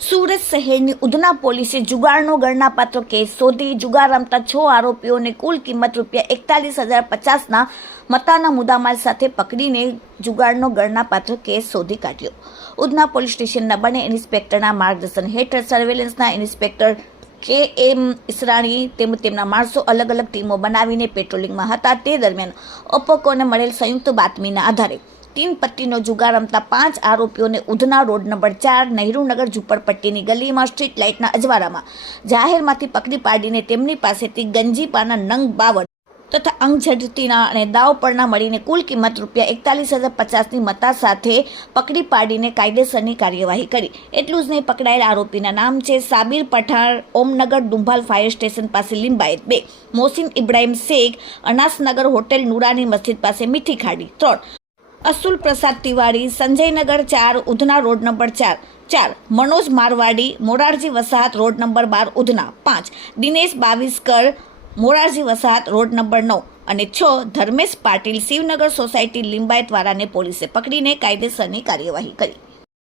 સુરત શહેરની ઉધના પોલીસે જુગારનો ગણનાપાત્ર કેસ શોધી જુગાર રમતા 6 આરોપીઓને કુલ કિંમત ₹41,050ના મત્તાના મુદ્દામાલ સાથે પકડીને જુગારનો ગણનાપાત્ર કેસ શોધી કાઢ્યો. ઉધના પોલીસ સ્ટેશનના બંને ઇન્સ્પેક્ટરના માર્ગદર્શન હેઠળ સર્વેલન્સના ઇન્સ્પેક્ટર KM ઈસરાણી તેમજ તેમના માણસો અલગ અલગ ટીમો બનાવીને પેટ્રોલિંગમાં હતા. તે દરમિયાન અપકોને મળેલ સંયુક્ત બાતમીના આધારે 3 પટ્ટીનો જુગાર રમતા 5 આરોપીઓને ઉધના રોડ નંબર 4 નહેરુનગર ઝુંપડપટ્ટીની ગલીમાં સ્ટ્રીટ લાઇટના અજવાળામાં જાહેરમાંથી પકડી પાડીને તેમની પાસેથી ગંજીપાના નંગ 52 તથા અંગઝડતીના અને દાવ પરના મળીને કુલ કિંમત ₹41,050ની મત્તા સાથે પકડી પાડીને કાયદેસરની કાર્યવાહી કરી. એટલું જ નહીં, પકડાયેલ આરોપીના નામ છે સાબિર પઠાણ, ઓમનગર દુંભાલ ફાયર સ્ટેશન પાસે લિંબાયત 2, મોહસિન ઇબ્રાહિમ શેખ, અનાસનગર હોટેલ નુરાની મસ્જિદ પાસે મીઠી ખાડી 3, અસુલ પ્રસાદ તિવારી, સંજયનગર 4 ઉધના રોડ નંબર 4, મનોજ મારવાડી, મોરારજી વસાહત રોડ નંબર 12 ઉધના 5, દિનેશ બાવીસકર, મોરારજી વસાહત રોડ નંબર 9 અને 6 ધર્મેશ પાટીલ, શિવનગર સોસાયટી લિંબાયતવાળાને પોલીસે પકડીને કાયદેસરની કાર્યવાહી કરી.